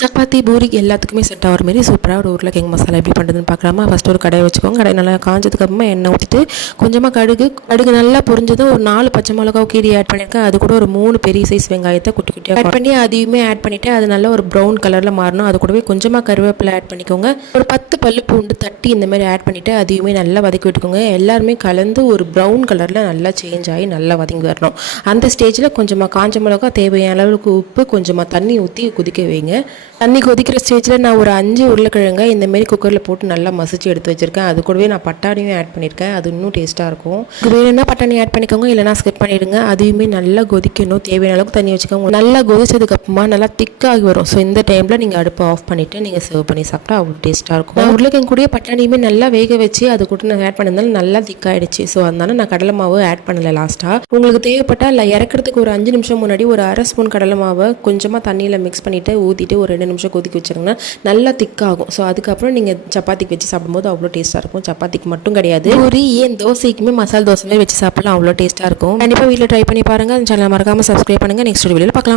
சப்பாத்தி பூரிக்கு எல்லாத்துக்குமே செட் ஆகிற மாதிரி சூப்பராக ஒரு உருளைக்கிழங்கு மசாலா எப்படி பண்ணுறதுன்னு பார்க்கலாமா. ஃபஸ்ட்டு ஒரு கடாயை வச்சுக்கோங்க. கடாய் நல்லா காஞ்சதுக்கப்புறமா எண்ணெய் ஊற்றிட்டு கொஞ்சமாக கடுகு நல்லா பொரிஞ்சதும் ஒரு 4 பச்சை மிளகாய் கீரி ஆட் பண்ணியிருக்கேன். அது கூட ஒரு 3 பெரிய சைஸ் வெங்காயத்தை குட்டி குட்டியாக ஆட் பண்ணி அதையுமே ஆட் பண்ணிவிட்டு அது நல்லா ஒரு ப்ரௌன் கலரில் மாறணும். அது கூடவே கொஞ்சமாக கருவேப்பிலை ஆட் பண்ணிக்கோங்க. ஒரு 10 பல்லு பூண்டு தட்டி இந்த மாதிரி ஆட் பண்ணிவிட்டு அதையுமே நல்லா வதக்கி விட்டுக்கோங்க. எல்லாருமே கலந்து ஒரு ப்ரௌன் கலரில் நல்லா சேஞ்ச் ஆகி நல்லா வதங்கி வரணும். அந்த ஸ்டேஜில் கொஞ்சமாக காஞ்ச மிளகாய், தேவையான அளவுக்கு உப்பு, கொஞ்சமாக தண்ணி ஊற்றி கொதிக்க வைங்க. தண்ணி கொதிக்கிற ஸ்டேஜில் நான் ஒரு 5 உருளைக்கிழங்க இந்தமாரி குக்கரில் போட்டு நல்லா மசிச்சு எடுத்து வச்சுருக்கேன். அது கூடவே நான் பட்டாணியும் ஆட் பண்ணியிருக்கேன். அது இன்னும் டேஸ்ட்டாக இருக்கும். வேணும்னா பட்டாணி ஆட் பண்ணிக்கோங்க, இல்லைனா ஸ்கிப் பண்ணிவிடுங்க. அதையுமே நல்லா கொதிக்கணும். தேவையான அளவுக்கு தண்ணி வச்சுக்கோங்க. நல்லா கொதிச்சதுக்கப்புறமா நல்லா திக்காகி வரும். ஸோ இந்த டைமில் நீங்கள் அடுப்பை ஆஃப் பண்ணிவிட்டு நீங்கள் சர்வ் பண்ணி சாப்பிட்டா அவ்வளோ டேஸ்ட்டாக இருக்கும். நான் உருளைக்கிழங்கு கூட பட்டாணியுமே நல்லா வேக வச்சு அது கூட நான் ஆட் பண்ணியிருந்தாலும் நல்லா திக்காயிடுச்சு. ஸோ அதனால நான் கடலை மாவு ஆட் பண்ணலை லாஸ்ட்டாக. உங்களுக்கு தேவைப்பட்டால் இல்லை இறக்கிறதுக்கு ஒரு 5 நிமிஷம் முன்னாடி ஒரு அரை ஸ்பூன் கடலை மாவை கொஞ்சமாக தண்ணியில் மிக்ஸ் பண்ணிவிட்டு ஊற்றிட்டு ஒரு 2 நிமிஷம் கொதிக்க வச்சிங்கன்னா நல்லா திக்காகும். ஸோ அதுக்கப்புறம் நீங்கள் சப்பாத்திக்கு வச்சு சாப்பிடும்போது அவ்வளோ டேஸ்ட்டாக இருக்கும். சப்பாத்திக்கு மட்டும் கிடையாது, பூரி ஏன் தோசைக்குமே மசாலா தோசைமே வச்சு சாப்பிடலாம், அவ்வளோ டேஸ்ட்டாக இருக்கும். கண்டிப்பாக வீட்டில் ட்ரை பண்ணி பாருங்கள். சேனலை மறக்காமல் சப்ஸ்கிரைப் பண்ணுங்கள். நெக்ஸ்ட் வீடியோவில் பார்க்கலாம்.